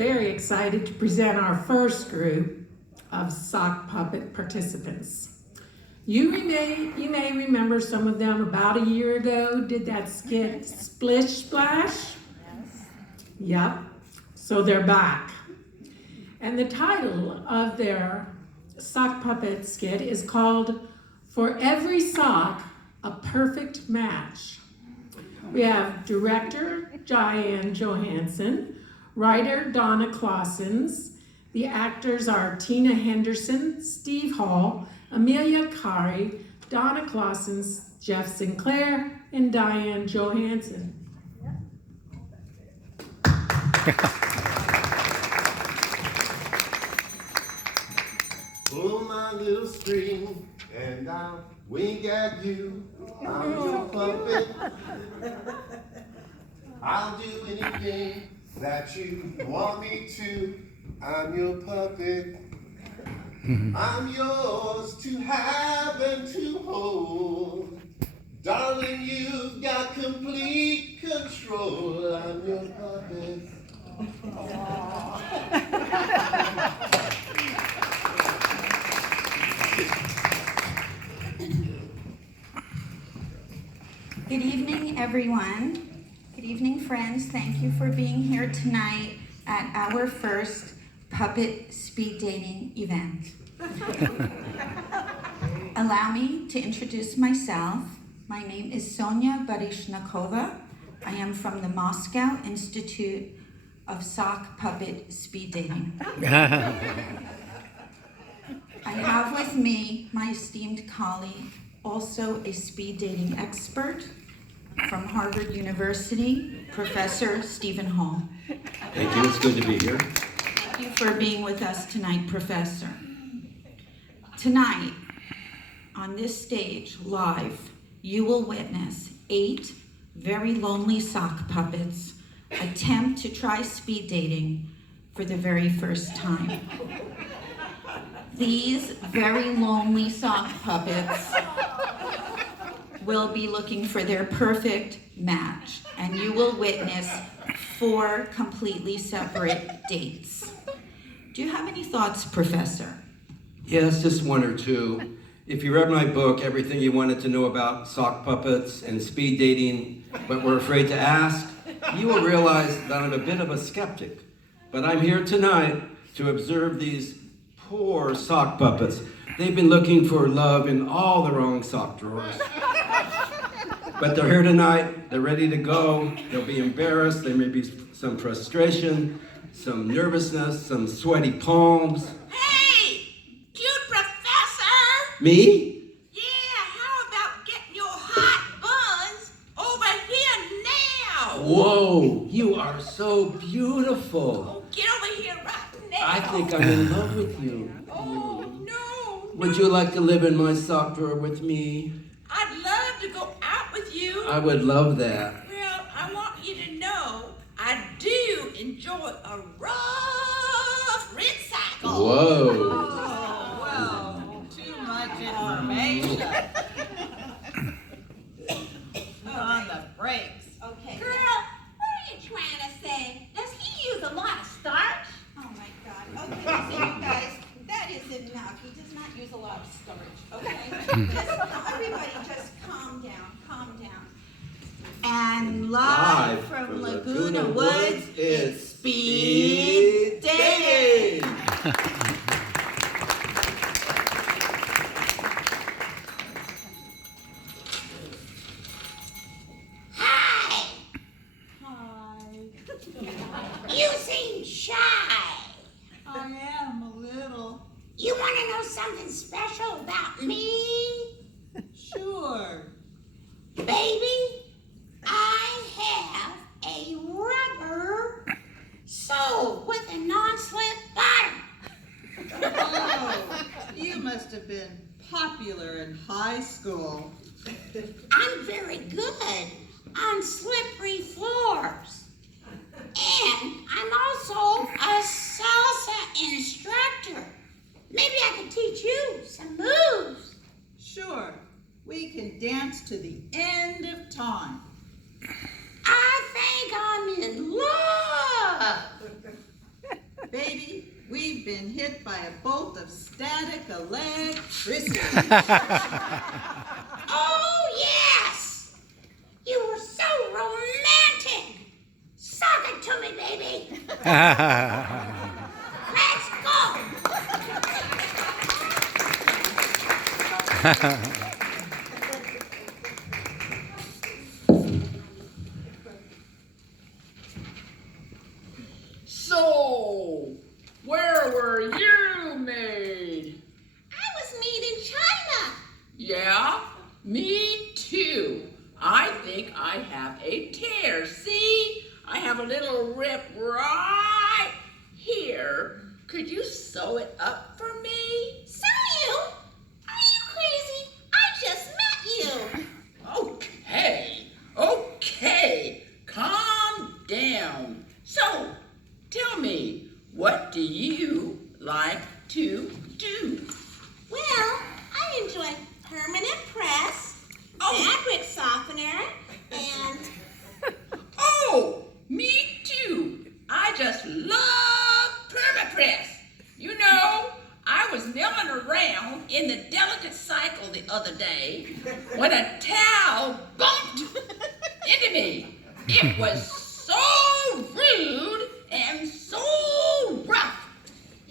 very excited to present our first group of sock puppet participants. You may remember some of them about a year ago did that skit Splish Splash. Yep, so they're back. And the title of their sock puppet skit is called For Every Sock, a Perfect Match. We have director Diane Johansson, writer Donna Clausens. The actors are Tina Henderson, Steve Hall, Amelia Kari, Donna Clausens, Jeff Sinclair, and Diane Johansson. Pull my little string and I'll wink at you. I'm your puppet. I'll do anything that you want me to. I'm your puppet. I'm yours to have and to hold. Darling, you've got complete control. I'm your puppet. Good evening, everyone. Good evening, friends. Thank you for being here tonight at our first puppet speed dating event. Allow me to introduce myself. My name is Sonia Barishnikova. I am from the Moscow Institute of Sock Puppet Speed Dating. I have with me my esteemed colleague, also a speed dating expert from Harvard University, Professor Stephen Hall. Thank you, it's good to be here. Thank you for being with us tonight, Professor. Tonight, on this stage, live, you will witness 8 very lonely sock puppets attempt to try speed dating for the very first time. These very lonely sock puppets will be looking for their perfect match, and you will witness 4 completely separate dates. Do you have any thoughts, Professor? Yes, just one or two. If you read my book, Everything You Wanted to Know About Sock Puppets and Speed Dating, but were afraid to ask, you will realize that I'm a bit of a skeptic. But I'm here tonight to observe these poor sock puppets. They've been looking for love in all the wrong sock drawers. But they're here tonight, they're ready to go. They'll be embarrassed, there may be some frustration, some nervousness, some sweaty palms. Hey, cute professor! Me? Yeah, how about getting your hot buns over here now? Whoa, you are so beautiful. Oh, get over here right now. I think I'm in love with you. Oh, no. Would you like to live in my sock drawer with me? I'd love to go out with you. I would love that. Well, I want you to know I do enjoy a rough red cycle. Whoa. Oh, well, too much information. On the brakes. Okay. Girl, what are you trying to say? Does he use a lot of starch? Oh my God. Okay, listen, you guys, that is enough. He does not use a lot of storage, okay? Everybody just calm down, calm down. And live from Laguna Woods, it's Speed Dating. Hi! Hi. You seem shy. I am a little. You want to know something special about me? Sure. Baby, I have a rubber sole with a non-slip bottom. Oh, you must have been popular in high school. I'm very good on slippery floors. And I'm also a salsa instructor. Maybe I could teach you some moves. Sure, we can dance to the end of time. I think I'm in love. been hit by a bolt of static electricity. Oh, yes! You were so romantic! Suck it to me, baby! Let's go! So, where were you made? I was made in China. Yeah, me too. I think I have a tear. See, I have a little rip right here. Could you sew it up for me? So you? Are you crazy? I just met you. Okay, calm down. So, tell me, what do you like to do? Well, I enjoy permanent press, fabric softener, and Oh, me too. I just love permapress. You know, I was milling around in the delicate cycle the other day when a towel bumped into me. It was so rude and so rough.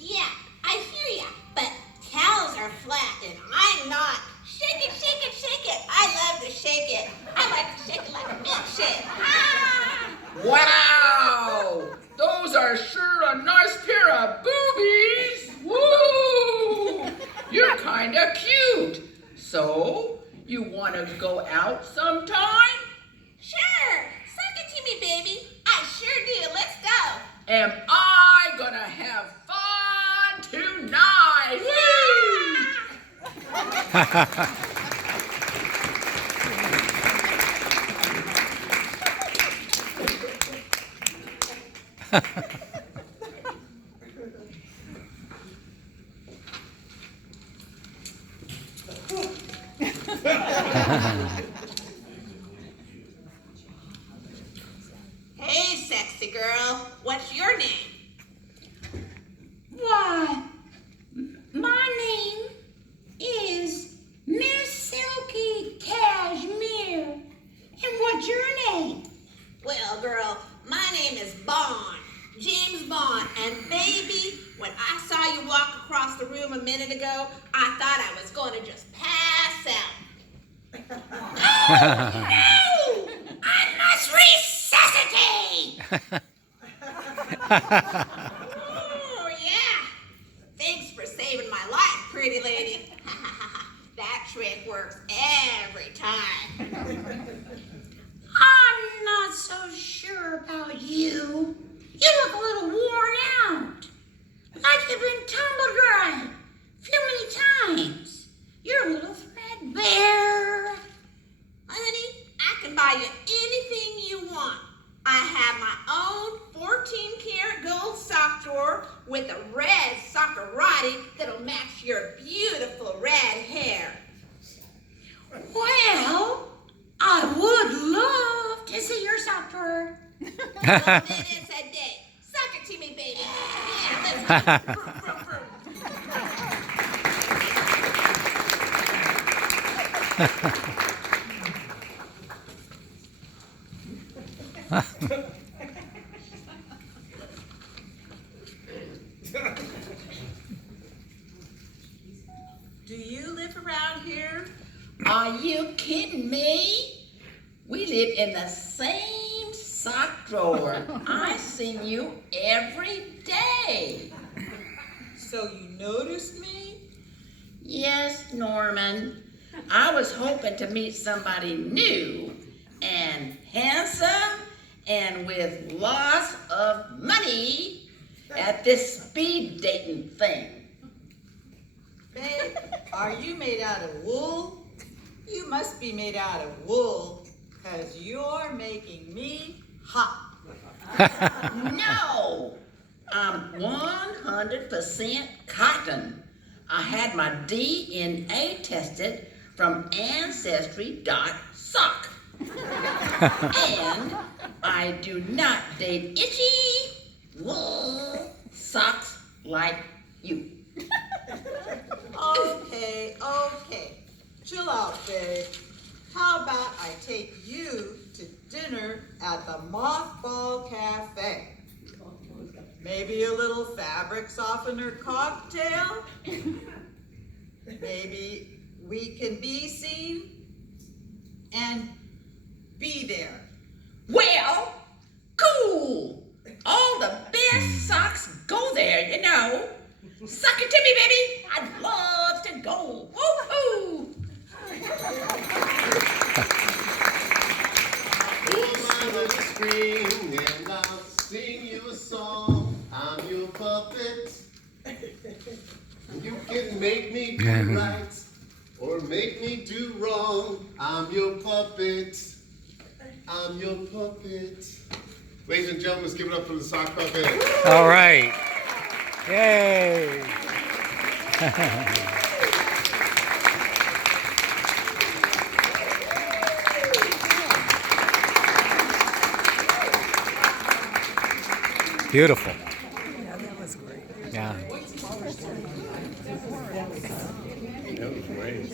yeah, I hear ya. But towels are flat, and I'm not. Shake it, shake it, shake it. I love to shake it. I like to shake it like a milkshake. Ah! Wow, those are sure a nice pair of boobies. Woo! You're kind of cute. So, you want to go out sometime? Sure, suck it to me, baby. I sure do. Let's go. Am I gonna have fun tonight? Hey, sexy girl. What's your name? Why, my name is Miss Silky Cashmere. And what's your name? Well, girl, my name is Bond. James Bond. And baby, when I saw you walk across the room a minute ago, I thought I was going to just pass out. Oh, no! I must resuscitate! Oh, yeah. Thanks for saving my life, pretty lady. That trick works every time. I'm not so sure about you. You look a little worn out. Like you've been tumble dry a few many times. You're a little threadbare. Honey, I can buy you anything you want. I have my own 14-karat gold sock drawer with a red soccerati that'll match your beautiful red hair. Well, I would love to see your sock drawer. 12 minutes a day. Suck it to me, baby. Yeah, let's go. Vroom, vroom, vroom. Do you live around here? Are you kidding me? We live in the same sock drawer. I seen you every day. So you noticed me? Yes, Norman. I was hoping to meet somebody new and handsome and with lots of money at this speed dating thing. Babe, are you made out of wool? You must be made out of wool, because you're making me hot. No, I'm 100% cotton. I had my DNA tested from Ancestry.sock. And I do not date itchy wool socks like You. Okay, okay. Chill out, babe. How about I take you to dinner at the Mothball Cafe? Maybe a little fabric softener cocktail? Maybe we can be seen and be there. Well, cool. All the best socks go there, you know. Suck it to me, baby. I'd love to go. Woo-hoo. Pull my little string and I'll sing you a song. I'm your puppet. You can make me do right or make me do wrong. I'm your puppet. I'm your puppet. Ladies and gentlemen, let's give it up for the sock puppet. All right. Yay. Beautiful. Yeah, that was great. Yeah. That was great.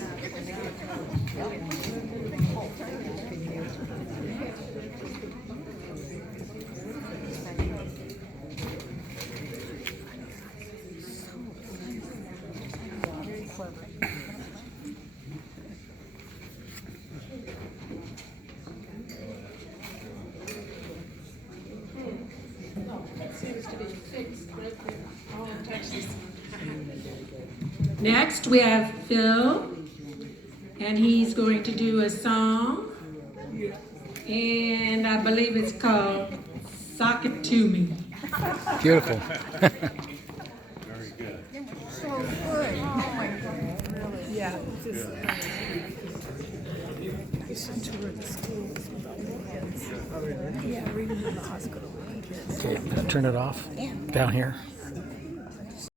Next, we have Phil, and he's going to do a song, and I believe it's called Sock It To Me. Beautiful. So good. Oh my God. Really? Yeah. Just, you should tour the schools with all the kids. Yeah, reading in the hospital with the kids. Okay, turn it off down here.